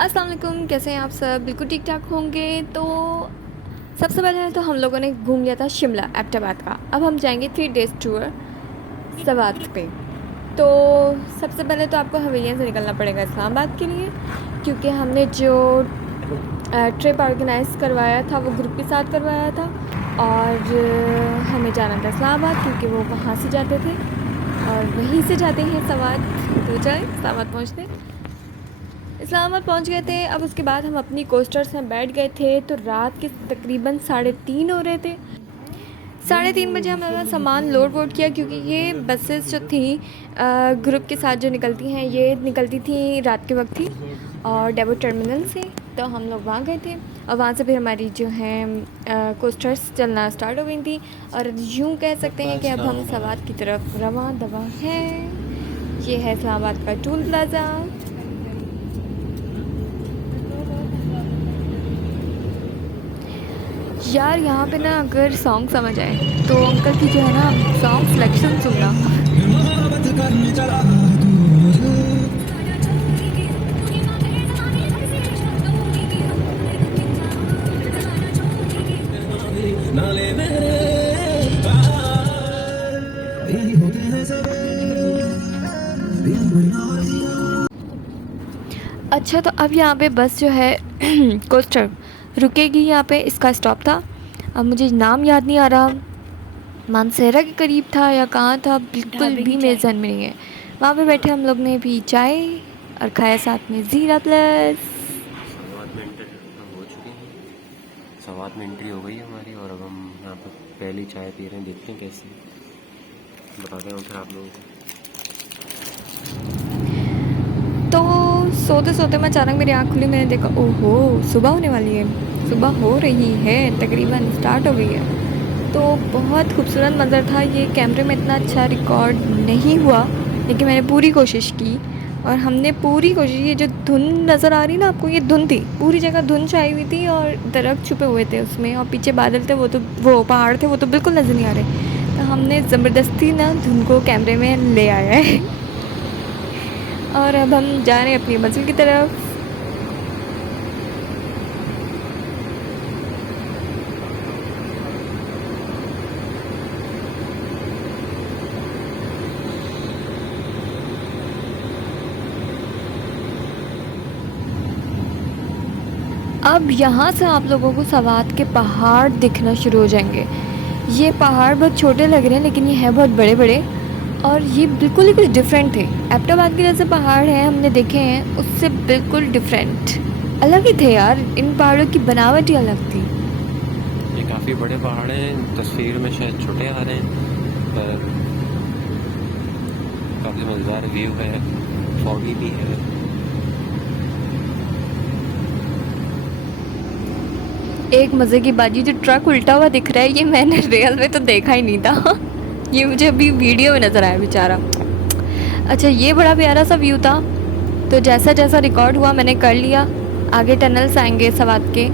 अस्सलाम वालेकुम, कैसे हैं आप सब? बिल्कुल ठीक ठाक होंगे। तो सबसे पहले तो हम लोगों ने घूम लिया था शिमला एबटाबाद का। अब हम जाएंगे 3 डेज़ टूर सवात पे। तो सबसे पहले तो आपको हवेलियाँ से निकलना पड़ेगा इस्लामाबाद के लिए, क्योंकि हमने जो ट्रिप ऑर्गेनाइज़ करवाया था वो ग्रुप के साथ करवाया था। और हमें जाना था इस्लामाबाद, क्योंकि वो वहाँ से जाते थे और वहीं से जाते हैं सवात। तो चलें इस्लामाबाद पहुँचते हैं। इस्लामाबाद पहुंच गए थे। अब उसके बाद हम अपनी कोस्टर्स में बैठ गए थे। तो रात के तकरीबन 3:30 हो रहे थे। 3:30 बजे हमने अपना सामान लोड वोड किया, क्योंकि ये बसेस जो थी ग्रुप के साथ जो निकलती हैं, ये निकलती थी रात के वक्त थी और डेवो टर्मिनल से। तो हम लोग वहाँ गए थे और वहाँ से फिर हमारी जो है कोस्टर्स चलना स्टार्ट हो गई थी। और यूँ कह सकते हैं कि अब हम सवात की तरफ रवां दवा हैं। ये है इस्लामाबाद का टूल प्लाज़ा। यार यहाँ पे ना अगर सॉन्ग समझ आए तो अंकल की जो है ना सॉन्ग सिलेक्शन सुनना। अच्छा, तो अब यहाँ पे बस जो है कोस्टर रुकेगी यहाँ पे। इसका स्टॉप था, अब मुझे नाम याद नहीं आ रहा, मानसेरा के करीब था या कहाँ था, बिल्कुल भी मेरे जहन में नहीं है। वहाँ पे बैठे हम लोग ने पी चाय और खाया साथ में ज़ीरा प्लस। सवात में एंट्री हम हो चुके हैं। सवात में एंट्री हो गई है हमारी और अब हम यहाँ पर पहली चाय पी रहे हैं। देखते हैं कैसी, बताते हैं फिर आप लोगों को। तो सोते सोते मैं अचानक मेरी आँख खुली, मैंने देखा ओहो सुबह होने वाली है, सुबह हो रही है, तकरीबन स्टार्ट हो गई है। तो बहुत खूबसूरत मंज़र था। ये कैमरे में इतना अच्छा रिकॉर्ड नहीं हुआ, लेकिन मैंने पूरी कोशिश की और हमने पूरी कोशिश। ये जो धुंध नज़र आ रही ना आपको, ये धुंध थी, पूरी जगह धुंध छाई हुई थी और दरख्त छुपे हुए थे उसमें, और पीछे बादल थे, वो पहाड़ थे, वो तो बिल्कुल नज़र नहीं आ रहे। तो हमने ज़बरदस्ती ना धुंध को कैमरे में ले आया है और अब हम जा रहे हैं अपनी मंजिल की तरफ। अब यहाँ से आप लोगों को सवात के पहाड़ दिखना शुरू हो जाएंगे। ये पहाड़ बहुत छोटे लग रहे हैं, लेकिन ये हैं बहुत बड़े बड़े और ये बिल्कुल ही कुछ डिफरेंट थे। एबटाबाद के जैसे पहाड़ हैं हमने देखे हैं, उससे बिल्कुल डिफरेंट, अलग ही थे यार। इन पहाड़ों की बनावट ही अलग थी। ये काफ़ी बड़े पहाड़ हैं, तस्वीर में शायद छोटे आ रहे हैं, पर काफ़ी मज़ेदार व्यू है, फॉगी भी है। एक मज़े की बात, ये जो ट्रक उल्टा हुआ दिख रहा है, ये मैंने रियल में तो देखा ही नहीं था ये मुझे अभी वीडियो में नज़र आया बेचारा। अच्छा, ये बड़ा प्यारा सा व्यू था। तो जैसा जैसा रिकॉर्ड हुआ मैंने कर लिया। आगे टनल्स आएंगे सवात के,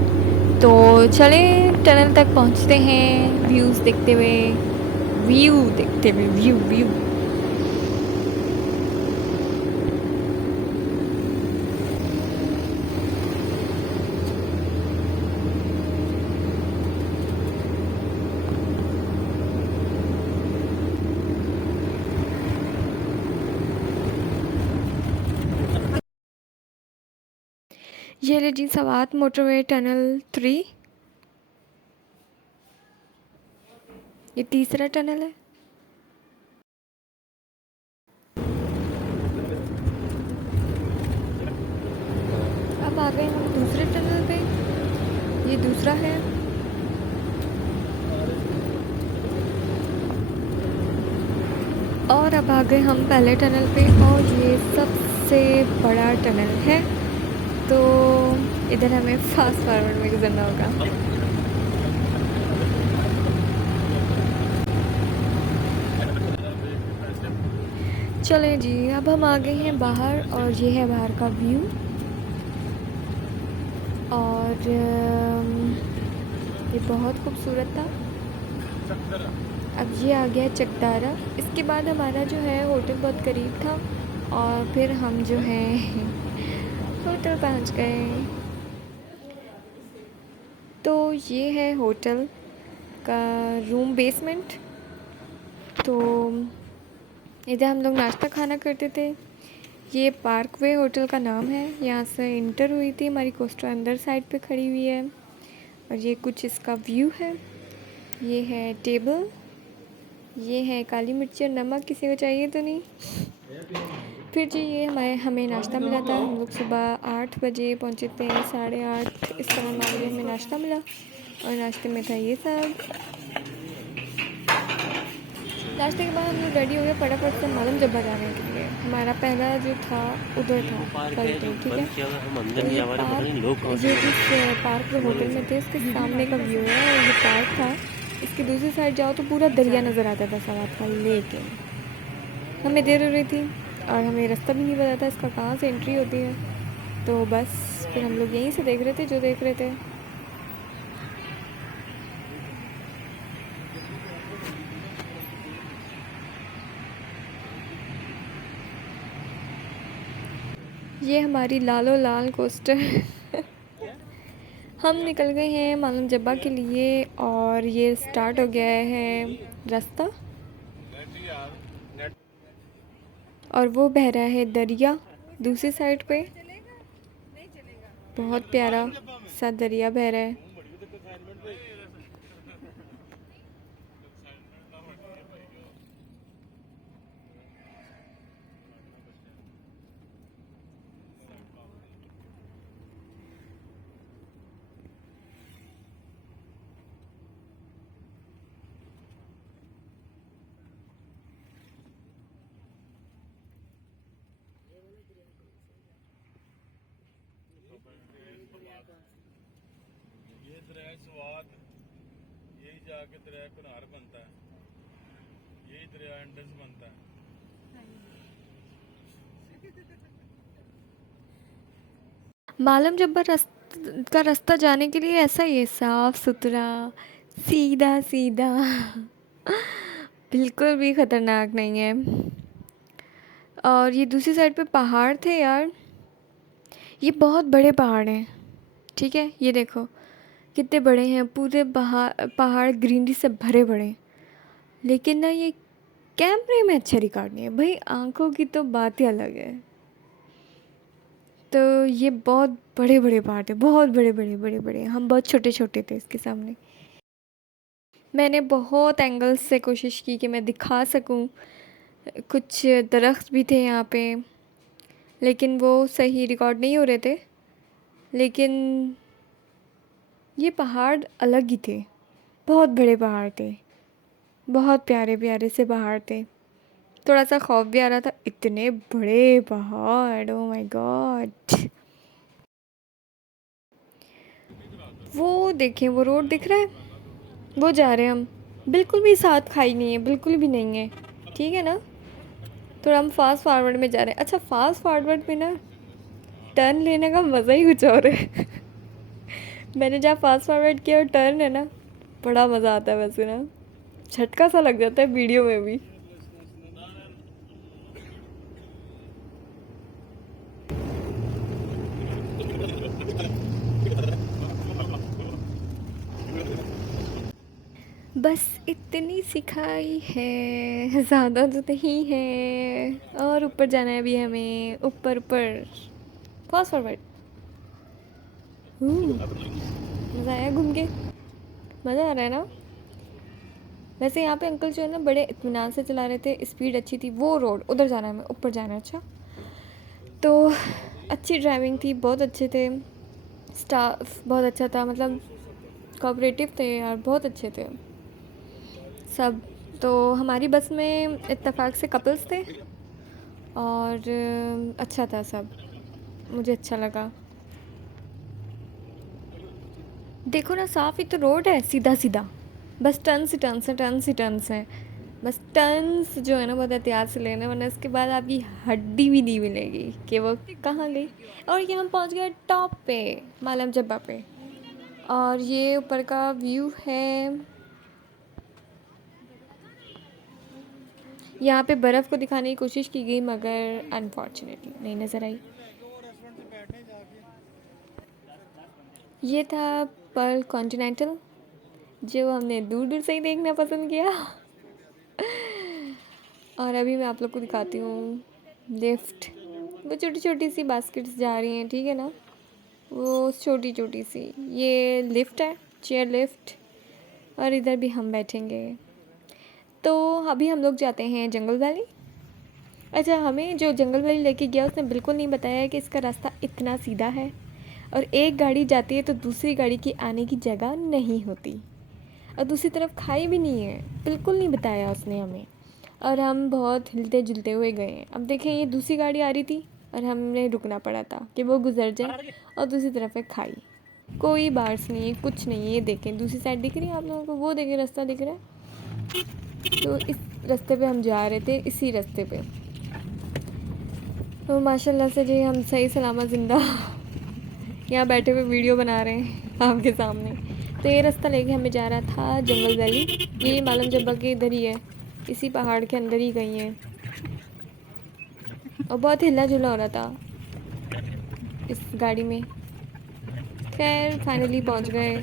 तो चले टनल तक पहुंचते हैं, व्यू देखते हुए व्यू। ये ले जी सवात मोटरवे टनल 3। ये तीसरा टनल है। अब आ गए हम दूसरे टनल पे, ये दूसरा है। और अब आ गए हम पहले टनल पे और ये सबसे बड़ा टनल है। तो इधर हमें फास्ट फॉरवर्ड में गुजरना होगा। चलें जी, अब हम आ गए हैं बाहर और ये है बाहर का व्यू। और ये बहुत खूबसूरत था। अब ये आ गया चकदारा। इसके बाद हमारा जो है होटल बहुत करीब था और फिर हम जो है होटल पहुंच गए। तो ये है होटल का रूम बेसमेंट। तो इधर हम लोग नाश्ता खाना करते थे। ये पार्कवे होटल का नाम है। यहाँ से इंटर हुई थी, हमारी कोस्टा अंदर साइड पे खड़ी हुई है। और ये कुछ इसका व्यू है। ये है टेबल, ये है काली मिर्ची और नमक, किसी को चाहिए तो नहीं। फिर जी ये हमें नाश्ता मिला था। हम लोग सुबह 8 बजे पहुँचे थे, 8:30 इस तरह 9 बजे हमें नाश्ता मिला। और नाश्ते में था ये सब। नाश्ते के बाद हम लोग रेडी हो गए फटाफट से मालूम जब्बा जाने के लिए। हमारा पहला जो था उधर था पलटे, ठीक है। हम अंदर तो नहीं ये जा पा रहे, पता नहीं लोग पार्क जो जिस पार्क में होटल में थे उसके सामने का व्यू है। और ये पार्क था, इसकी दूसरी साइड जाओ तो पूरा दरिया नज़र आता था सवात का। लेकिन हमें देर हो रही थी और हमें रास्ता भी नहीं पता था इसका कहाँ से एंट्री होती है। तो बस फिर हम लोग यहीं से देख रहे थे जो देख रहे थे। ये हमारी लालो लाल कोस्टर हम निकल गए हैं मालूम जब्बा के लिए। और ये स्टार्ट हो गया है रास्ता। और वो बह रहा है दरिया दूसरी साइड पे। बहुत प्यारा सा दरिया बह रहा है। ये दरिया स्वाद यही जाके दरिया कुनार बनता है, यही दरिया इंडस बनता है। मालूम जब्बा का रास्ता जाने के लिए ऐसा ही है, साफ सुथरा, सीधा सीधा बिल्कुल भी ख़तरनाक नहीं है। और ये दूसरी साइड पे पहाड़ थे यार। ये बहुत बड़े पहाड़ हैं, ठीक है। ये देखो कितने बड़े हैं, पूरे पहाड़ ग्रीनरी से भरे पड़े। लेकिन ना ये कैमरे में अच्छा रिकॉर्ड नहीं है भाई, आंखों की तो बात ही अलग है। तो ये बहुत बड़े बड़े पहाड़ थे, बहुत बड़े बड़े बड़े बड़े। हम बहुत छोटे छोटे थे इसके सामने। मैंने बहुत एंगल्स से कोशिश की कि मैं दिखा सकूं। कुछ दरख्त भी थे यहाँ पे, लेकिन वो सही रिकॉर्ड नहीं हो रहे थे। लेकिन ये पहाड़ अलग ही थे, बहुत बड़े पहाड़ थे, बहुत प्यारे प्यारे से पहाड़ थे। थोड़ा सा खौफ भी आ रहा था, इतने बड़े पहाड़, ओ माय गॉड। वो देखें, वो रोड दिख रहा है, वो जा रहे हैं हम। बिल्कुल भी साथ खाई नहीं है, बिल्कुल भी नहीं है, ठीक है ना। थोड़ा हम फास्ट फॉरवर्ड में जा रहे हैं। अच्छा, फास्ट फॉरवर्ड में ना टर्न लेने का मज़ा ही कुछ और है मैंने जहाँ फास्ट फॉरवर्ड किया और टर्न है ना, बड़ा मज़ा आता है वैसे ना, झटका सा लग जाता है वीडियो में भी। बस इतनी सिखाई है, ज़्यादा तो नहीं है। और ऊपर जाना है अभी हमें, ऊपर ऊपर फास्ट फॉरवर्ड। मज़ा आया घूम के, मज़ा आ रहा है ना। वैसे यहाँ पे अंकल जो है ना बड़े इत्मीनान से चला रहे थे, स्पीड अच्छी थी। वो रोड उधर जाना है हमें, ऊपर जाना है। अच्छा, तो अच्छी ड्राइविंग थी, बहुत अच्छे थे, स्टाफ बहुत अच्छा था, मतलब कोऑपरेटिव थे यार, बहुत अच्छे थे सब। तो हमारी बस में इत्तेफाक से कपल्स थे और अच्छा था सब, मुझे अच्छा लगा। देखो ना, साफ़ ही तो रोड है, सीधा सीधा, बस टर्न्स ही टर्न्स हैं, टर्न्स ही टर्न्स हैं। बस टर्न्स जो है ना बहुत एहतियात से लेना, वरना इसके बाद आपकी हड्डी भी नहीं मिलेगी कि वो कहाँ गई। और ये हम पहुंच गए टॉप पे, मालम जब्बा पे। और ये ऊपर का व्यू है। यहाँ पे बर्फ़ को दिखाने की कोशिश की गई, मगर अनफॉर्चुनेटली नहीं नज़र आई। रेस्टोरेंट से बैठे जाके ये था पर्ल कॉन्टिनेंटल, जो हमने दूर दूर से ही देखना पसंद किया। और अभी मैं आप लोग को दिखाती हूँ लिफ्ट। वो छोटी छोटी सी बास्केट्स जा रही हैं, ठीक है ना, वो छोटी छोटी सी, ये लिफ्ट है, चेयर लिफ्ट। और इधर भी हम बैठेंगे। तो अभी हम लोग जाते हैं जंगल वैली। अच्छा, हमें जो जंगल वैली लेके गया उसने बिल्कुल नहीं बताया कि इसका रास्ता इतना सीधा है और एक गाड़ी जाती है तो दूसरी गाड़ी की आने की जगह नहीं होती, और दूसरी तरफ खाई भी नहीं है, बिल्कुल नहीं बताया उसने हमें। और हम बहुत हिलते जुलते हुए गए हैं। अब देखें, ये दूसरी गाड़ी आ रही थी और हमने रुकना पड़ा था कि वो गुजर जाए, और दूसरी तरफ है खाई, कोई बार्स नहीं है, कुछ नहीं है। ये देखें, दूसरी साइड दिख रही है आप लोगों को, वो देखें रास्ता दिख रहा है। तो इस रास्ते पे हम जा रहे थे, इसी रास्ते पे। तो माशाल्लाह से जी हम सही सलामत ज़िंदा यहाँ बैठे हुए वीडियो बना रहे हैं आपके सामने। तो ये रास्ता लेके हमें जा रहा था जंगल वैली। ये मालम जब्बा के इधर ही है, इसी पहाड़ के अंदर ही गई हैं। और बहुत हिला जुला हो रहा था इस गाड़ी में। खैर फाइनली पहुंच गए।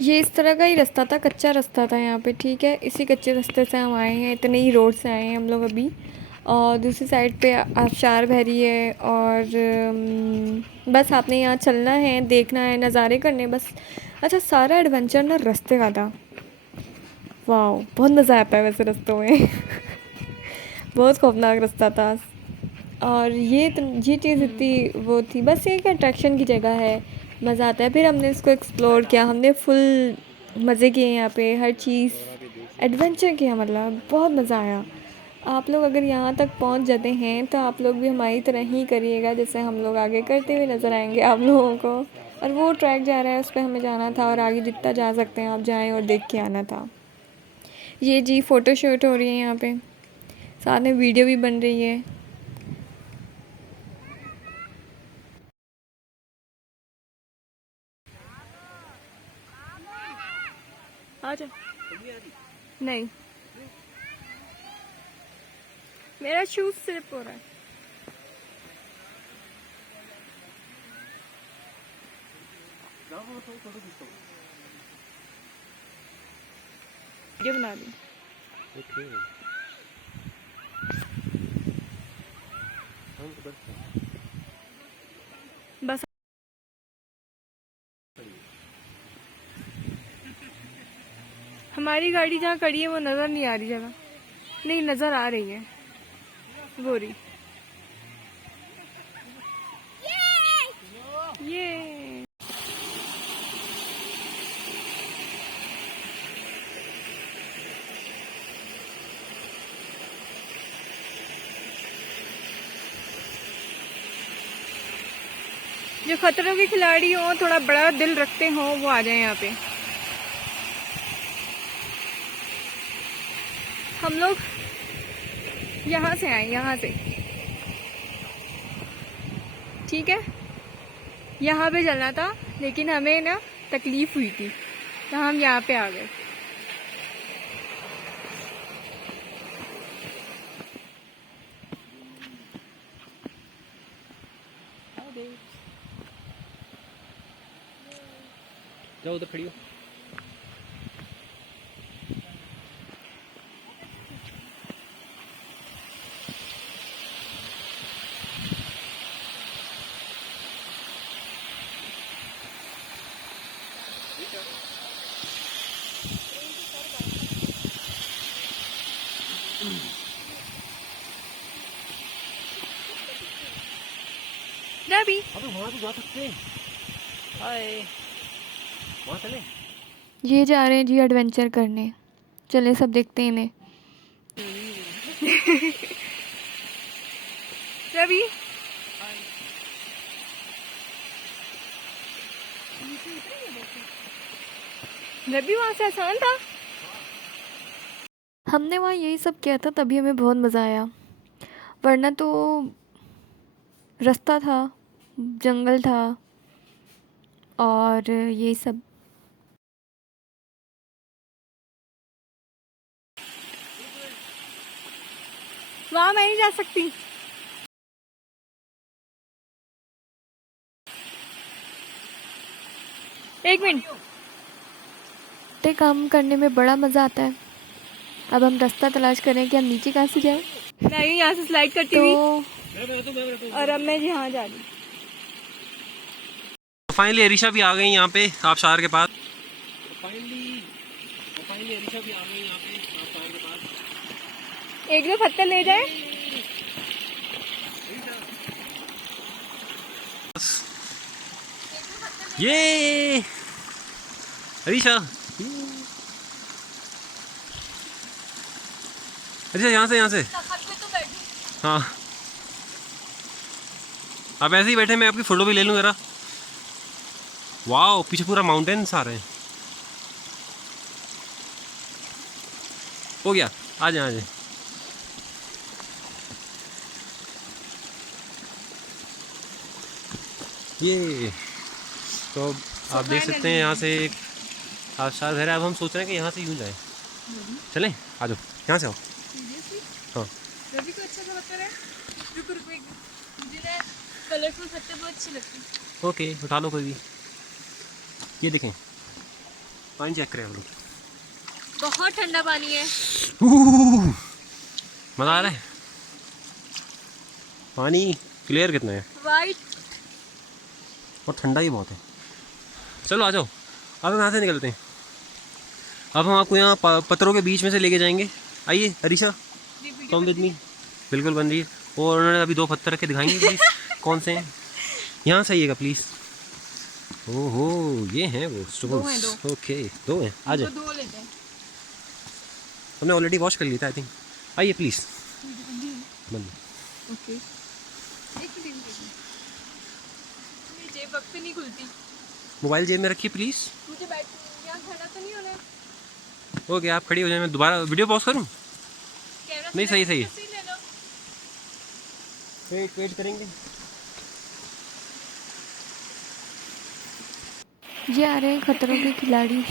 ये इस तरह का ही रास्ता था, कच्चा रास्ता था यहाँ पे, ठीक है। इसी कच्चे रास्ते से हम आए हैं, इतने ही रोड से आए हैं हम लोग अभी। और दूसरी साइड पे आबशार बहरी है, और बस आपने यहाँ चलना है, देखना है, नज़ारे करने बस। अच्छा, सारा एडवेंचर ना रास्ते का था। वाह, बहुत मज़ा आता है वैसे रास्तों में। बहुत खौफनाक रास्ता था। और ये चीज़ इतनी वो थी, बस एक अट्रैक्शन की जगह है, मज़ा आता है। फिर हमने इसको एक्सप्लोर किया, हमने फुल मज़े किए यहाँ पे, हर चीज़ एडवेंचर किया, मतलब बहुत मज़ा आया। आप लोग अगर यहाँ तक पहुँच जाते हैं तो आप लोग भी हमारी तरह ही करिएगा, जैसे हम लोग आगे करते हुए नज़र आएंगे आप लोगों को। और वो ट्रैक जा रहा है, उस पर हमें जाना था, और आगे जितना जा सकते हैं आप जाएँ और देख के आना था। ये जी फ़ोटो शूट हो रही है यहाँ पे, साथ में वीडियो भी बन रही है। आजा। नहीं, मेरा शूज स्लिप हो रहा है। वीडियो बना दी। बस हमारी गाड़ी जहाँ खड़ी है वो नज़र नहीं आ रही जगह, नहीं नज़र आ रही है वो रही। ये जो खतरों के खिलाड़ी हो, थोड़ा बड़ा दिल रखते हो, वो आ जाए यहाँ पे। हम लोग यहाँ से आए, यहाँ से, ठीक है। यहाँ पे चलना था, लेकिन हमें ना तकलीफ़ हुई थी, तो हम यहाँ पे आ गए। जाओ उधर खड़ी हो। रवि, अबे वहाँ तो जा सकते हैं। हाय, वहाँ चले। ये जा रहे हैं जी एडवेंचर करने, चले सब देखते हैं इन्हें। रवि, रवि वहाँ से आसान था। हमने वहाँ यही सब किया था, तभी हमें बहुत मज़ा आया, वरना तो रास्ता था, जंगल था, और ये सब। वहाँ मैं नहीं जा सकती। एक मिनट। ते काम करने में बड़ा मज़ा आता है। अब हम रास्ता तलाश करें कि हम नीचे कहाँ से जाएं। मैं यहाँ से स्लाइड करती हुई और अब मैं यहाँ जा रही। फाइनली अरीशा भी आ गई यहाँ पे आबशार के पास। फाइनली अरीशा भी आ गई यहाँ पे आबशार के पास। एक दो पत्थर ले जाए। ये अरीशा, अरीशा यहाँ से हाँ, आप ऐसे ही बैठे, मैं आपकी फ़ोटो भी ले लूँ ज़रा। वाह, पीछे पूरा माउंटेन्स आ रहे हैं। हो गया, आ जाए आ जाए। ये तो आप देख सकते हैं यहाँ से एक आबशार घर है। अब हम सोच रहे हैं कि यहाँ से यूँ जाए। चलें, आ जाओ, यहाँ से आओ। हाँ, रवि को अच्छा सा पत्थर है। रुको रुको, एक मुझे ना कलरफुल पत्थर बहुत अच्छे लगते हैं। ओके, उठा लो कोई भी। ये देखें, पानी चेक करें हम लोग। बहुत ठंडा पानी है। मज़ा आ रहा है। पानी क्लियर कितना है वाइट और ठंडा ही बहुत है। चलो आ जाओ, अब हम यहाँ से निकलते हैं। अब हम आपको यहाँ पत्थरों के बीच में से लेके जाएंगे। आइए अरीशा, कम विद मी। बिल्कुल बन रही है। और उन्होंने अभी 2 पत्थर रखे, दिखाएंगे प्लीज़ कौन से हैं। यहाँ से आइएगा प्लीज़। ओहो, ये हैं वो स्टोन्स। ओके, 2 हैं, आ जाए। 2 लेते हैं। हमने ऑलरेडी वॉश कर लिया था आई थिंक। आइए प्लीज़। बंद। ओके, एक मिनट। मेरी जेब वक्त पे नहीं खुलती। मोबाइल जेब में रखिए प्लीज़। मुझे बैठ यहाँ खड़ा तो नहीं होना है। ओके, आप खड़ी हो जाए। मैं दोबारा वीडियो पॉज करूँ? कैमरा नहीं, सही सही। से ले लो। वेट करेंगे। ये आ रहे हैं खतरों के खिलाड़ी।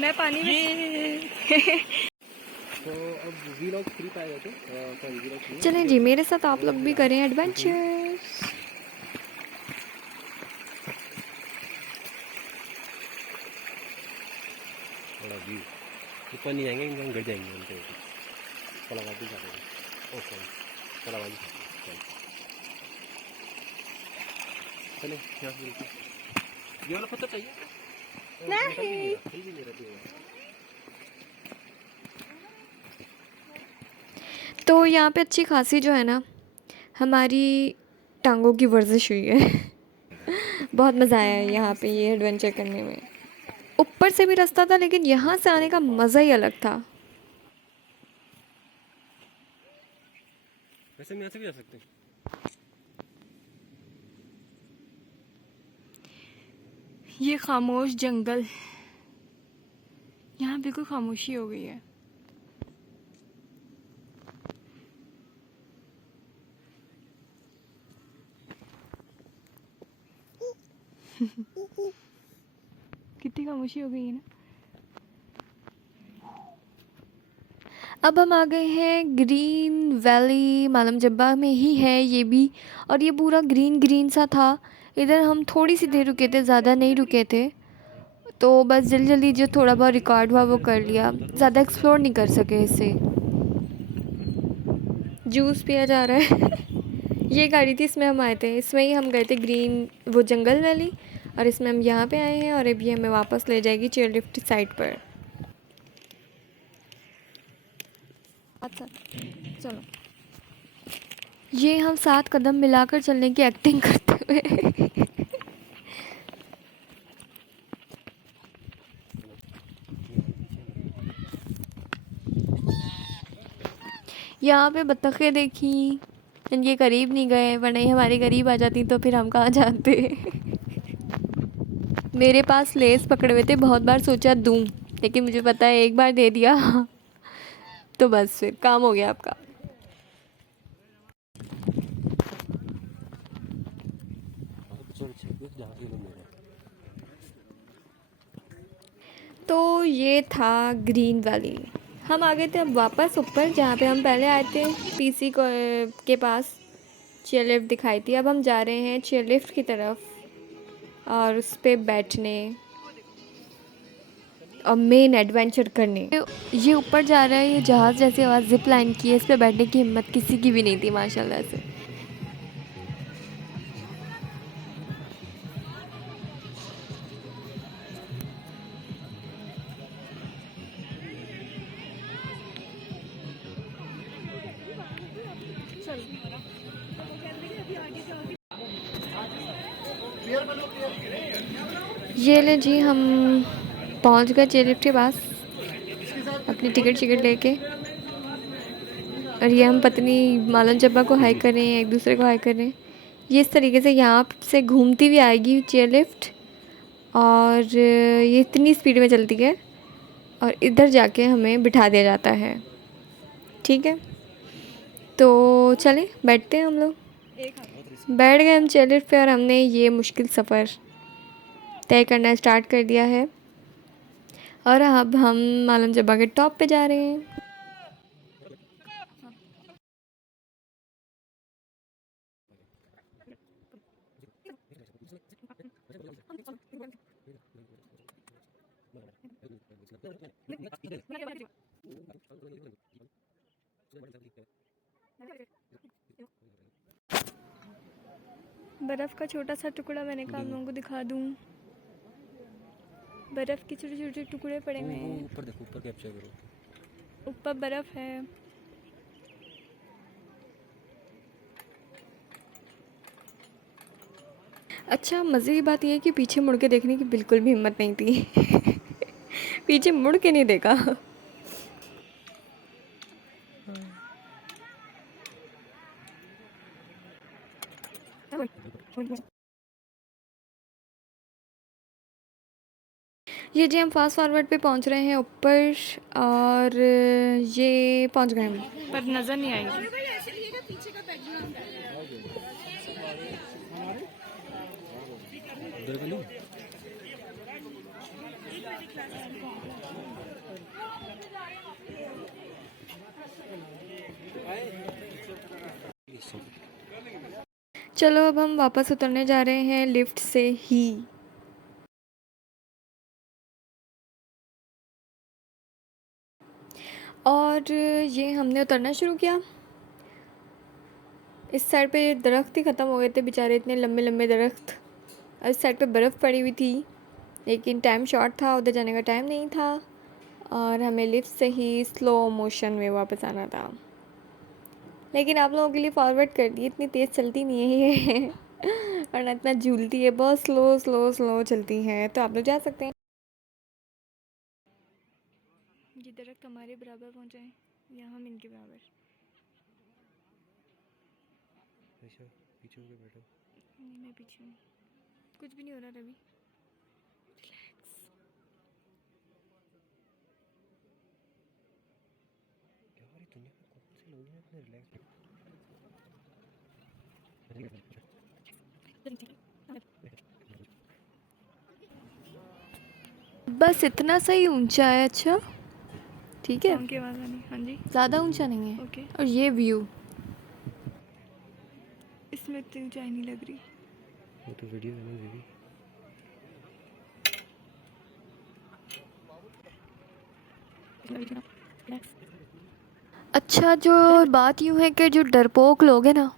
मैं पानी में तो अब वीलॉग 3 पे आए थे। Sorry, vlog 3। चलें जी, मेरे साथ आप लोग भी करें एडवेंचर्स। थोड़ा व्यू ऊपर नहीं जाएंगे, हम गिर जाएंगे उनके ऊपर। कलाबाजी खाते हैं। ओके, कलाबाजी खाते हैं। चले यहाँ से रुकिए। ये वाला पत्थर चाहिए नहीं, फिर भी मेरा दिया। तो यहाँ पे अच्छी खासी जो है ना, हमारी टांगों की वर्जिश हुई है। बहुत मज़ा आया है यहाँ पे ये एडवेंचर करने में। ऊपर से भी रास्ता था, लेकिन यहाँ से आने का मज़ा ही अलग था। वैसे हम यहाँ से भी जा सकते हैं। ये खामोश जंगल, यहाँ बिल्कुल खामोशी हो गई है। कितनी खामोशी हो गई है ना। अब हम आ गए हैं ग्रीन वैली। मालम जब्बा में ही है ये भी, और ये पूरा ग्रीन ग्रीन सा था। इधर हम थोड़ी सी देर रुके थे, ज़्यादा नहीं रुके थे, तो बस जल्दी जल्दी जो थोड़ा बहुत रिकॉर्ड हुआ वो कर लिया। ज़्यादा एक्सप्लोर नहीं कर सके इसे। जूस पिया जा रहा है। ये गाड़ी थी, इसमें हम आए थे, इसमें ही हम गए थे ग्रीन वो जंगल वैली, और इसमें हम यहाँ पे आए हैं। और अभी हमें वापस ले जाएगी चेयर लिफ्ट साइड पर। अच्छा चलो, ये हम 7 कदम मिलाकर चलने की एक्टिंग करते हुए। यहाँ पे बत्तखें देखी, इनके करीब नहीं गए, वरना ये हमारे करीब आ जाती तो फिर हम कहाँ जाते। मेरे पास लेस पकड़े हुए थे, बहुत बार सोचा दूँ, लेकिन मुझे पता है एक बार दे दिया तो बस फिर काम हो गया आपका। जहाँ से लोग मिल रहे हैं। तो ये था ग्रीन वैली। हम आ गए थे अब वापस ऊपर जहाँ पे हम पहले आए थे, पीसी को के पास चेयर लिफ्ट दिखाई थी। अब हम जा रहे हैं चेयर लिफ्ट की तरफ और उस पर बैठने और मेन एडवेंचर करने। ये ऊपर जा रहा है, ये जहाज़ जैसी आवाज़ जिप लाइन की है, इस पर बैठने की हिम्मत किसी की भी नहीं थी माशाल्लाह से। ये ले जी, हम पहुंच गए चेयर लिफ्ट के पास अपनी टिकट लेके। और ये हम पत्नी मालन जब्बा को हाई कर रहे हैं, एक दूसरे को हाई कर रहे हैं। ये इस तरीके से यहाँ से घूमती हुई आएगी चेयर लिफ्ट और ये इतनी स्पीड में चलती है और इधर जाके हमें बिठा दिया जाता है। ठीक है, तो चलें बैठते हैं हम लोग। बैठ गए हम चेयर लिफ्ट पे और हमने ये मुश्किल सफ़र तय करना स्टार्ट कर दिया है और अब हम मालम जब्बा के टॉप पे जा रहे हैं। बर्फ़ का छोटा सा टुकड़ा मैंने कहा हम लोगों को दिखा दूँ। बर्फ़ के छोटे छोटे टुकड़े पड़े हुए हैं। ऊपर देखो, ऊपर कैप्चर करो। ऊपर बर्फ़ है। अच्छा, मज़े की बात यह है कि पीछे मुड़ के देखने की बिल्कुल भी हिम्मत नहीं थी। पीछे मुड़ के नहीं देखा। ये जी हम फास्ट फॉरवर्ड पे पहुंच रहे हैं ऊपर और ये पहुंच गए हम, पर नज़र नहीं आएंगे। चलो अब हम वापस उतरने जा रहे हैं लिफ्ट से ही। और ये हमने उतरना शुरू किया। इस साइड पे दरख्त ही ख़त्म हो गए थे बेचारे, इतने लंबे लंबे दरख्त। और इस साइड पे बर्फ़ पड़ी हुई थी लेकिन टाइम शॉर्ट था, उधर जाने का टाइम नहीं था और हमें लिफ्ट से ही स्लो मोशन में वापस आना था। लेकिन आप लोगों के लिए फॉरवर्ड कर दी, इतनी तेज़ चलती नहीं है ये और ना इतना झूलती है, बहुत स्लो स्लो स्लो चलती है। तो आप लोग जा सकते हैं। ये दरख्त हमारे बराबर पहुँचे हैं या हम इनके बराबर। पीछे होके बैठो। मैं पीछे हूँ, कुछ भी नहीं हो रहा रवि। यार ये दुनिया में कौन से लोग हैं इतने रिलैक्स। बस इतना सही ऊंचा है। अच्छा ठीक है, उनकी आवाज़ आनी। हाँ जी, ज़्यादा ऊंचा नहीं है। ओके। और ये व्यू, इसमें इतनी ऊंचाई नहीं लग रही। वो तो वीडियो है ना दीदी। अच्छा जो बात यूँ है कि जो डरपोक लोग हैं ना,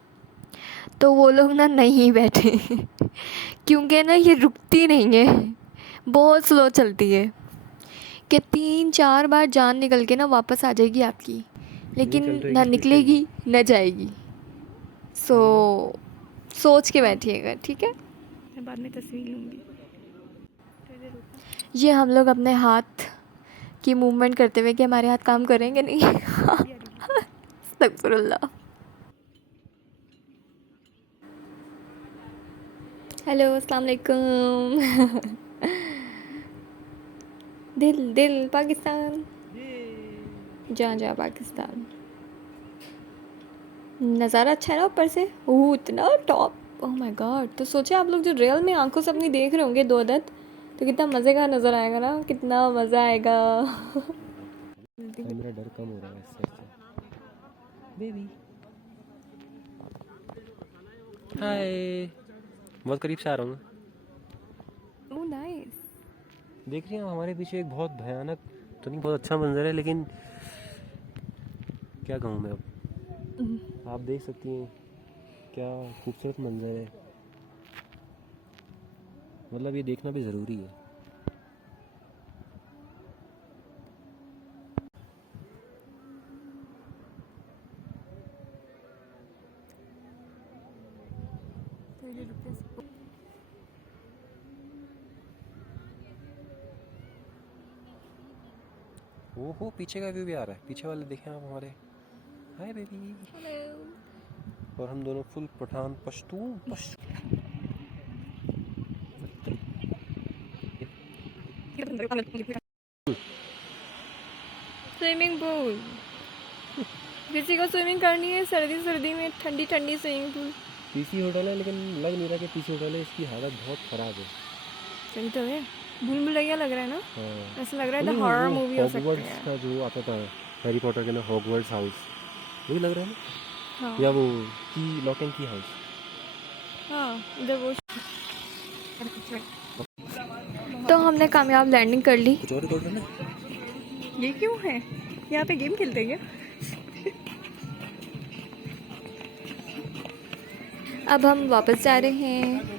तो वो लोग ना नहीं बैठे क्योंकि ना ये रुकती नहीं है, बहुत स्लो चलती है कि 3-4 बार जान निकल के ना वापस आ जाएगी आपकी, लेकिन ना निकलेगी ना जाएगी। सोच के बैठिएगा, ठीक है। मैं बाद में तस्वीर लूँगी। ये हम लोग अपने हाथ की मूवमेंट करते हुए कि हमारे हाथ काम करेंगे नहीं। अस्तगफुरुल्लाह। हेलो अस्सलाम वालेकुम। दिल दिल पाकिस्तान, जा जा पाकिस्तान। नज़ारा अच्छा है ना ऊपर से, इतना टॉप ओह माय गॉड, तो सोचे आप लोग जो रियल में आंखों से अपनी देख रहे होंगे 2 अदद, तो कितना मज़े का नज़र आएगा ना, कितना मज़ा आएगा। मेरा डर कम हो रहा है इस साइड से। बेबी हाय, बहुत करीब से आ रहा हूँ मैं। Oh nice. देख रही हैं हमारे पीछे एक बहुत भयानक तो नहीं, बहुत अच्छा मंजर है, लेकिन क्या कहूँ मैं अब, आप देख सकती हैं क्या खूबसूरत मंजर है। मतलब ये देखना भी ज़रूरी है। ओहो, पीछे का व्यू भी आ रहा है, पीछे वाले देखें आप हमारे। Hi baby. और हम दोनों full Pathan Pashtun swimming pool, किसी को स्विमिंग करनी है सर्दी सर्दी में, ठंडी ठंडी स्विमिंग पूल। पीसी होटल है, लेकिन लग नहीं रहा कि पीसी होटल है, इसकी हालत बहुत ख़राब है। सही तो है, भूल भुलैया लग रहा है ना, हाँ, ऐसा लग रहा है नहीं, द हॉरर वो मूवी हो सकती हॉगवर्ट्स है। का जो आता था हैरी पॉटर के ना, हॉगवर्ट्स हाउस, वही लग रहा है ना, हाँ या वो की लॉक एंड की हाउस। हाँ, इधर वो। तो हमने कामयाब लैंडिंग कर ली। कुछ और रिकॉर्ड करना है? ये क्यों है, यहाँ पे गेम खेलते हैं क्या? अब हम वापस जा रहे हैं।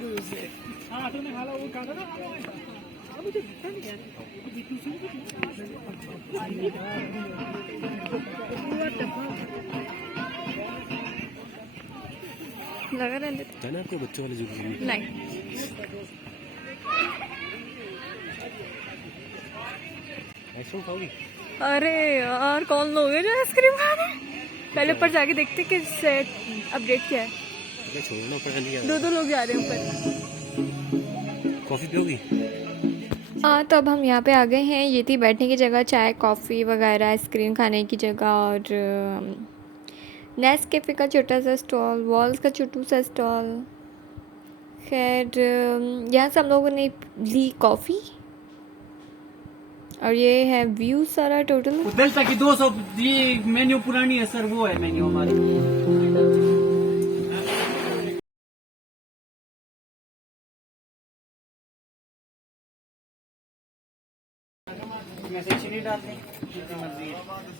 लगा रहने दे। है ना आपको बच्चों वाले जूते? नहीं, आइसक्रीम खाओगी? अरे यार कौन लोग हैं जो आइसक्रीम खा रहे हैं? पहले ऊपर जाके देखते कि अपडेट क्या है। अरे छोड़ना पड़ा नहीं यार। 2 लोग जा रहे हैं ऊपर। कॉफ़ी पियोगी? हाँ, तो अब हम यहाँ पे आ गए हैं। ये थी बैठने की जगह, चाय कॉफ़ी वगैरह, आइसक्रीम खाने की जगह, और नेस्कैफ़े का छोटा सा स्टॉल, वॉल्स का छोटू सा स्टॉल। खैर यहाँ से हम लोगों ने ली कॉफ़ी, और ये है व्यू सारा टोटल। उधर तक की 200, ये मेन्यू पुरानी है सर, वो है मेन्यू हमारी। इसमें से चीनी डाल दें,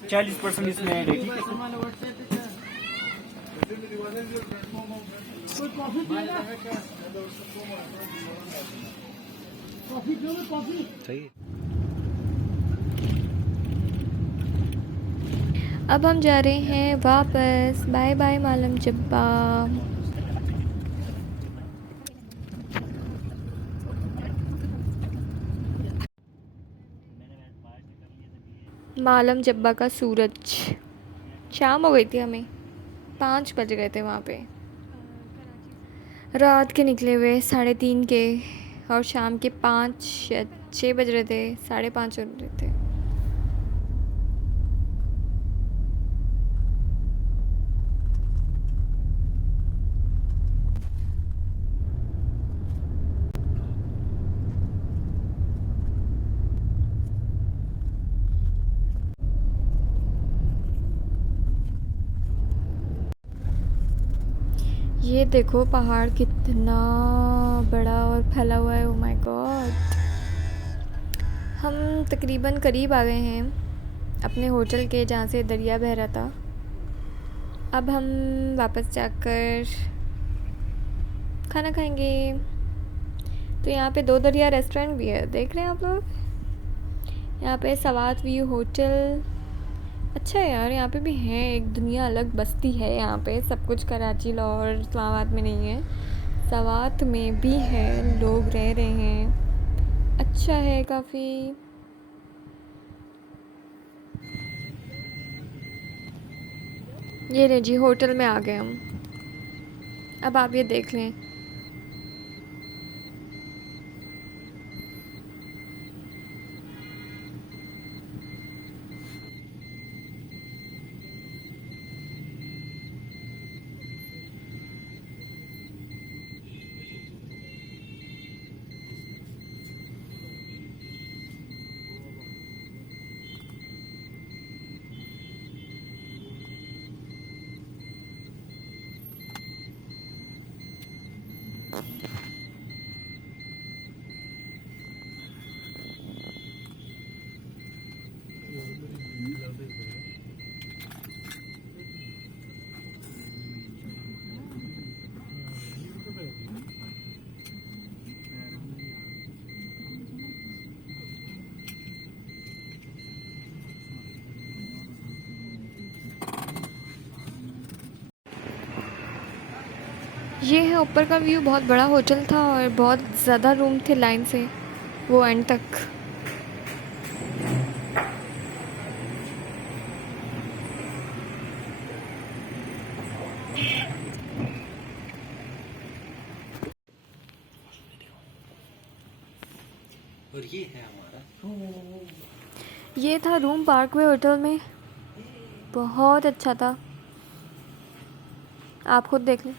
40% इसमें ऐड है, ठीक है सर? सही है। अब हम जा रहे हैं वापस। बाय बाय मालम जब्बा। मालम जब्बा का सूरज, शाम हो गई थी, हमें 5 बज गए थे वहाँ पे, रात के निकले हुए 3:30 के, और शाम के 5 या 6 बज रहे थे, 5:30 हो रहे थे। ये देखो पहाड़ कितना बड़ा और फैला हुआ है। Oh my God. हम तकरीबन करीब आ गए हैं अपने होटल के, जहाँ से दरिया बह रहा था। अब हम वापस जाकर खाना खाएंगे। तो यहाँ पे 2 दरिया रेस्टोरेंट भी है, देख रहे हैं आप लोग। यहाँ पे सवात व्यू होटल, अच्छा है यार, यहाँ पे भी है, एक दुनिया अलग बस्ती है यहाँ पे। सब कुछ कराची, लाहौर, इस्लामाबाद में नहीं है, सवात में भी है, लोग रह रहे हैं, अच्छा है काफ़ी। ये रहे जी, होटल में आ गए हम। अब आप ये देख लें, ये है ऊपर का व्यू। बहुत बड़ा होटल था और बहुत ज़्यादा रूम थे लाइन से वो एंड तक। और ये है हमारा ये था रूम पार्कवे होटल में। बहुत अच्छा था, आप खुद देख लें।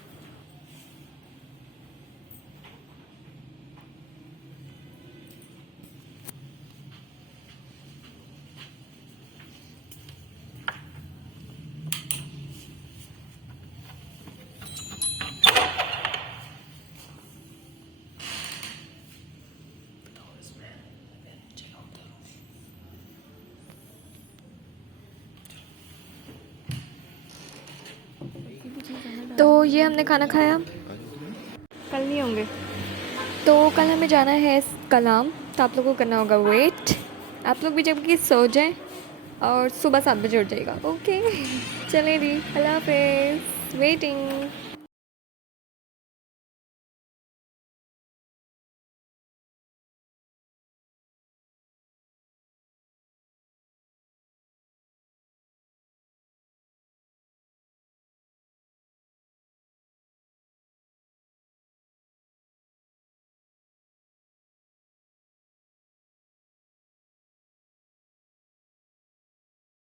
तो ये हमने खाना खाया, कल नहीं होंगे। तो कल हमें जाना है कलाम, तो आप लोगों को करना होगा वेट। आप लोग भी जब कि सो जाएं और सुबह 7 बजे उठ जाएगा। ओके चले दी, अल्लाह हाफिज़, वेटिंग।